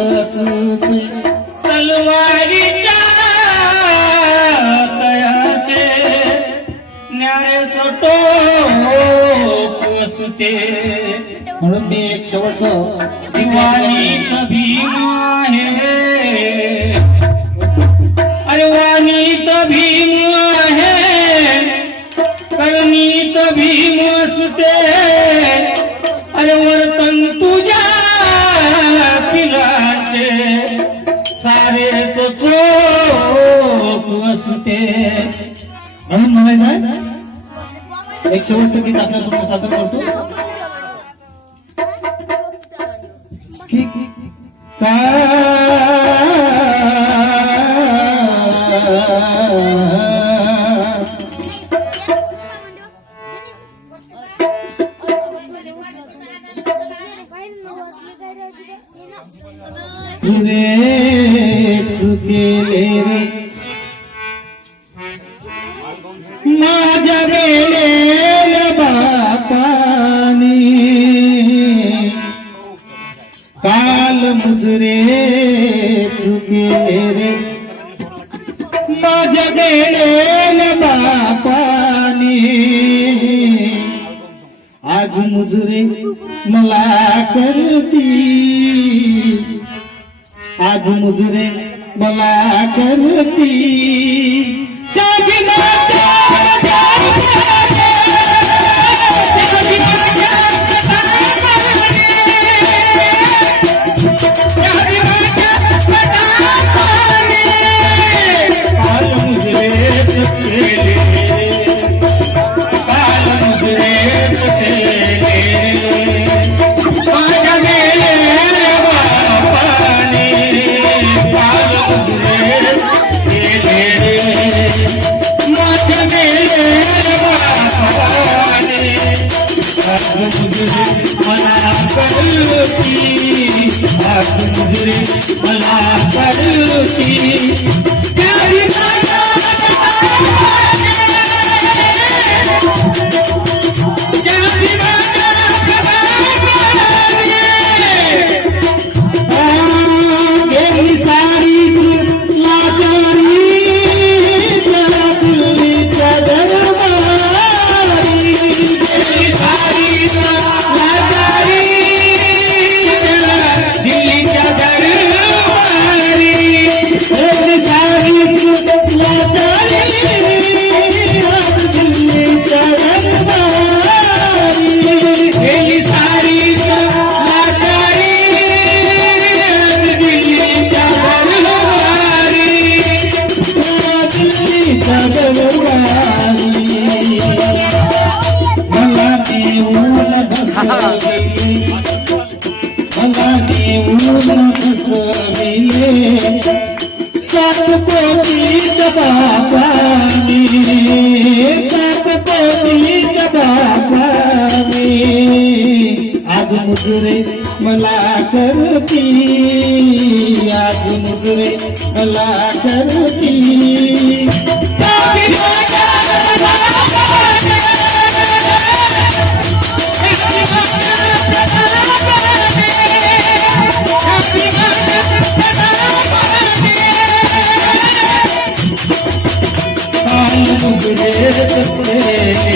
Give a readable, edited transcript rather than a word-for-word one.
असते तलवारीच्या तयाचे न्याऱ्याचं टोक असते म्हणून मी एक शेवटचं दिवाणीत भीम आहे अरे वाणीत भीम आहे करणीत भीम असते अरे वर्तन तुझ्या पिलाचे सारेच चोख असते म्हणून म्हणायचं एक शेवटचं गीत आपल्यासमोर सादर करतो की केले रे माझ्या गेलेल्या बापानी काल मुजरे केले रे माझ्या गेलेल्या बापानी आज मुजरे मला करती आज मुजरे मला करती आज मुजरे मला करती आज मुजरे मला करती मुजरे